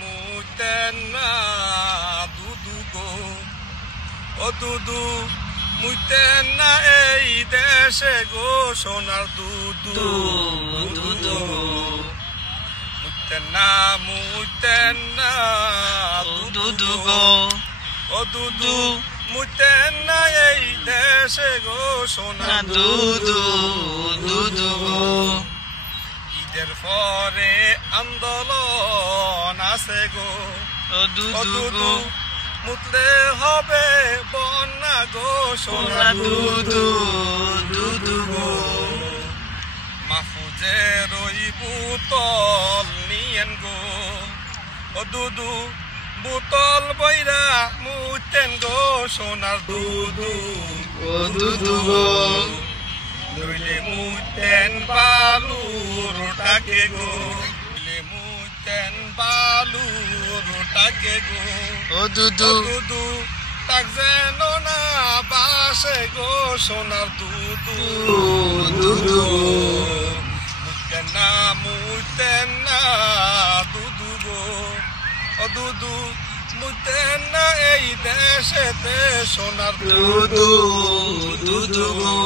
মুইতেনা দুদু গো ও দুদু মুইতেনা এই দেশে গো সোনার দুদু দুদু মুইতেনা দুদু গো ও দুদু মুইতেনা এই দেশে গো সোনার দুদু দুদু গো ঈদের পরে আন্দোলন আছে গো দুদু মুতলে হবে বন্যা গো সোনা দুদু দুদু গো মাহফুজে রই বুতল নিয়েন গো দুদু বুতল বইরা মুতেন গো সোনার দুদু দুদু গো নইলে মুতেন বালুর টাকে গো মুতেন বালুর টাকে গো দুদু দুদু তাক যেন না বাসে গো সোনার দুদু দুদু মুতেন না দুদু গো দুদু মুতেনা এই দেশেতে সোনার দুদু দুদু গো